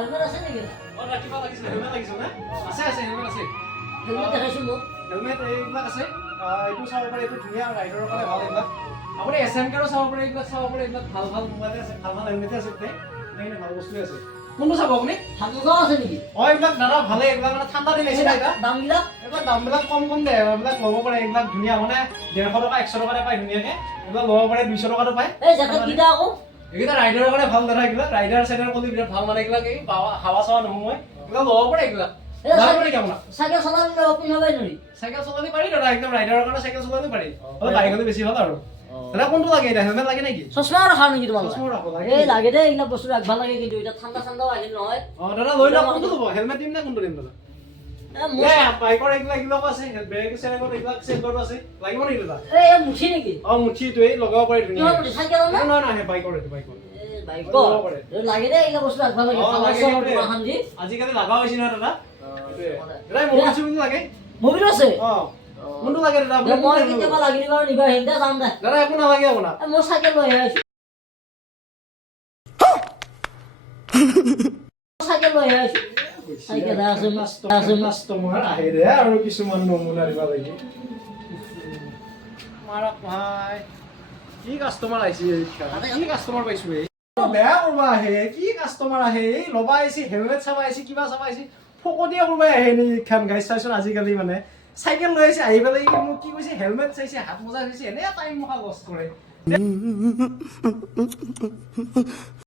Helmet আছে নেকি? ৰাখিব লাগিছিল হেলমেট লাগিছিল না আছে হেলমেট আছে হেলমেট দেখাইছো মোক। হেলমেট এইবিলাক আছে এইটো চাব পাৰে এইটো ধুনীয়া ৰাইডাৰৰ কাৰণে ভাল এইবিলাক আপুনি SMKৰো চাব পাৰে এইবিলাক চাব পাৰে এইবিলাক ভাল ভাল মোবাইল আছে ভাল ভাল হেলমেট আছে এইখিনি ভাল বস্তু আছে কোনটো চাব আপুনি হাতুকা আছে নেকি? এইবিলাক দাদা ভালে এইবিলাক মানে ঠাণ্ডা দিন আহিছে না এটা দামবিলাক এইবিলাক দামবিলাক কম দে এইবিলাক ল'ব পাৰে এইবিলাক ধুনীয়া মানে 150 টকা 100 টকাতে পায় ধুনীয়াকে এইবিলাক ল'ব পাৰে 200 টকাতে পায় এই জেকেট কিটা আকৌ এইকেইটা ৰাইডাৰৰ কাৰণে ভাল দাদা এইবিলাক ৰাইডাৰ চাইডাৰ কৰি বিৰাট ভাল মানে এইবিলাক এই হাৱা চাৱা নোসোমাই এইবিলাক ল'ব পাৰে এইবিলাক দাম নেকি আপোনাৰ চাইকেল চলালে অপিন হ'বই নোৱাৰি চাইকেল চলাব পাৰি দাদা একদম ৰাইডাৰৰ কাৰণে চাইকেল চলাব পাৰি অলপ বাইক হ'লে বেছি ভাল আৰু দাদা কোনটো লাগে এটা হেলমেট লাগে নেকি চশমা ৰাখা নেকি তোমালোকে? চশমা ৰাখো লাগে এই লাগে দে এইবিলাক বস্তু ৰাখবা লাগে কিন্তু এটা ঠাণ্ডা ঠাণ্ডাও আহিল নহয় দাদা লৈ লওক কোনটো ল'ব হেলমেট দিম নে কোনটো দিম দাদা বাইকৰ এইবিলাক আছে ব্ৰেক চেৰেকত এইবিলাক চেঞ্জৰ আছে লাগিব নেকি দাদা এই মুঠি নেকি? মুঠিটো এই লগাব পাৰি ধুনীয়া কিহৰ চাইকেল না? নহয় বাইকৰ এইটো বাইকৰ বাইকৰ লাগে দে এইবিলাক বস্তু ৰাখবা লাগে আজিকালি লাগা হৈছে নহয় দাদা দাদা মোবাইল চুবিল লাগে মোবাইল আছে কোনটো লাগে দাদা মই কেতিয়াবা লাগি দিবা নিবা হেন্দা যাম দে দাদা একো নালাগে আপোনাক মই চাইকেল লৈ আহিছো চাইকেল লৈ আহিছো চাইকেল আছে কাষ্টমাৰ আহে দে আৰু কিছুমান নমুনা দিব লাগে মাৰক ভাই কি কাষ্টমাৰ আহিছে কি কাষ্টমাৰ পাইছো এই বেয়া কৰবা আহে কি কাষ্টমাৰ আহে এই ল'বা আহিছে হেলমেট চাবা আহিছে কিবা চাবা আহিছে ফকতীয়া কৰবা আহে নি খান গাইছ চাইছোন আজিকালি মানে চাইকেল লৈ আহিছে আহি পেলাই মোক কি কৈছে হেলমেট চাইছে হাত মোজা চাইছে এনে টাইম মুখা লছ কৰে